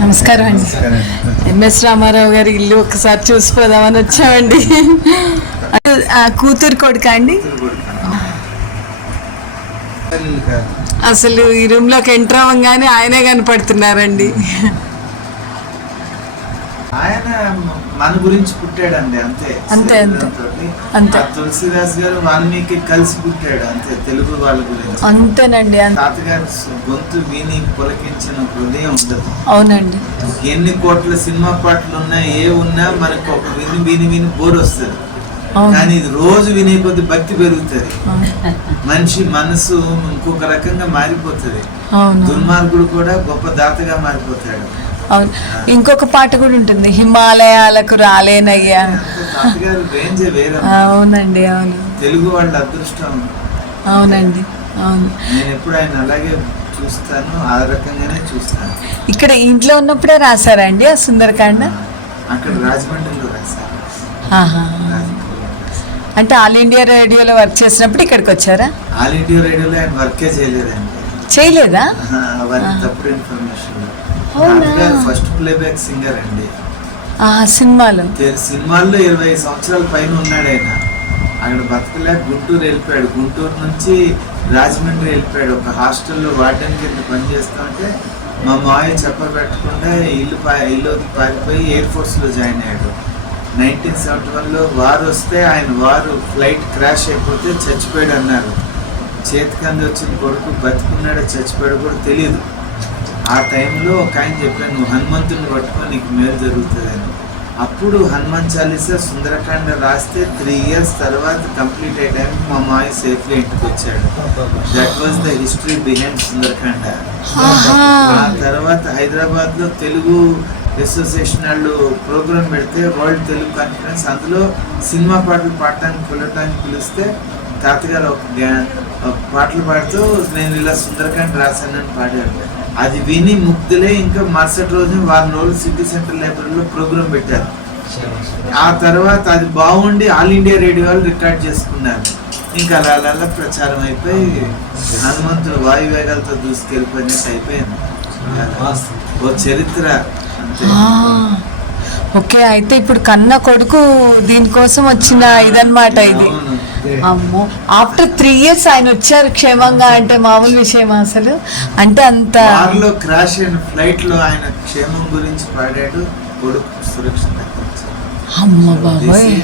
నమస్కారం అండి. ఎంఎస్ రామారావు గారి ఇల్లు ఒకసారి చూసిపోదామని వచ్చామండి. కూతురు కొడుకా అండి? అసలు ఈ రూమ్ లోకి ఎంటర్ అవ్వగానే ఆయనే కనపడుతున్నారండి. ఆయన మన గురించి పుట్టాడండి, అంతే అంతే అంతే అంతే. తులసిదాస్ గారు వాల్మీకి కలిసి పుట్టాడు, అంతే తెలుగు వాళ్ళ గురించి. అంతేనండి. తాతగారు గొంతు విని పులకించిన హృదయం ఉండదు. అవునండి. ఎన్ని కోట్ల సినిమా పాటలు ఉన్నా ఏ ఉన్నా మనకు ఒక విని విని విని బోర్ వస్తుంది, కానీ ఇది రోజు వినే కొద్ది భక్తి పెరుగుతుంది. మనిషి మనసు ఇంకొక రకంగా మారిపోతుంది. దుర్మార్గుడు కూడా గొప్ప దాతగా మారిపోతాడు. అవును. ఇంకొక పాట కూడా ఉంటుంది, హిమాలయాలకు రాలేనయ్యా. అవునండి. అవును, తెలుగు వాళ్ళ అదృష్టం. అవునండి. అవును. నేను ఎప్పుడు ఆయన అలాగే చూస్తాను, ఆ రకంగానే చూస్తాను. ఇక్కడ ఇంట్లో ఉన్నప్పుడే రాశారండి ఆ సుందరకాండ? అక్కడ రాజమండ్రిలో రాశారు. అంటే ఆల్ ఇండియా రేడియోలో వర్క్ చేసినప్పుడు ఇక్కడికి వచ్చారా? ఆల్ ఇండియా రేడియోలో ఆయన వర్కే చేయలేదండి. చేయలేదా? తప్పుడు ఇన్ఫర్మేషన్. ఫస్ట్ ప్లేబ్యాక్ సింగర్ అండి సినిమాలో. 20 సంవత్సరాల పైన ఉన్నాడు ఆయన. అక్కడ బతకలేక గుంటూరు వెళ్ళిపోయాడు. గుంటూరు నుంచి రాజమండ్రి వెళ్ళిపోయాడు. ఒక హాస్టల్లో వార్డెన్ కింద పనిచేస్తూ ఉంటే మా మావయ్య చెప్పబెట్టకుండా ఇల్లు పారిపోయి ఎయిర్ ఫోర్స్లో జాయిన్ అయ్యాడు. 1971లో వారు వస్తే వారు ఫ్లైట్ క్రాష్ అయిపోతే చచ్చిపోయాడు అన్నారు. చేతికంది వచ్చిన కొడుకు బతుకున్నాడో చచ్చిపోయాడు కూడా తెలియదు. ఆ టైంలో ఒక ఆయన చెప్పాను, నువ్వు హనుమంతుని పట్టుకొని నీకు మేలు జరుగుతుంది అని. అప్పుడు హనుమాన్ చాలీసా సుందరకాండ రాస్తే 3 years తర్వాత కంప్లీట్ అయ్యే టైంకి మా మాయ సేఫ్లీ ఇంటికి వచ్చాడు. That was the history behind Sundarakanda. ఆ తర్వాత హైదరాబాద్లో తెలుగు అసోసియేషన్ వాళ్ళు ప్రోగ్రామ్ పెడితే వరల్డ్ తెలుగు కాన్ఫరెన్స్, అందులో సినిమా పాటలు పాడటానికి పిలిస్తే తాతగారు ఒక పాటలు పాడుతూ నేను ఇలా సుందరకాండ రాశానని పాడాడు. అది విని ముగ్ధులే ఇంకా మరుసటి రోజు వారం రోజులు సిటీ సెంటర్ లైబ్రరీలో ప్రోగ్రామ్ పెట్టారు. ఆ తర్వాత అది బాగుండి ఆల్ ఇండియా రేడియో వాళ్ళు రికార్డ్ చేసుకున్నారు. ఇంకా అలా ప్రచారం అయిపోయి హనుమంతుడు వాయువేగాలతో దూసుకెళ్ళిపోయినట్టు అయిపోయింది. ఓ చరిత్ర అంతే. ఓకే, అయితే ఇప్పుడు కన్న కొడుకు దీనికోసం వచ్చిన ఇదన్నమాట ఇది. అమ్మో, ఆఫ్టర్ 3 years ఆయన వచ్చారు క్షేమంగా, అంటే మామూలు విషయం అసలు. అంటే అంత క్రాష్ అయిన ఫ్లైట్ లో ఆయన క్షేమం గురించి పాడాడు, కొడుకు సురక్షిత. అమ్మ బాబోయ్.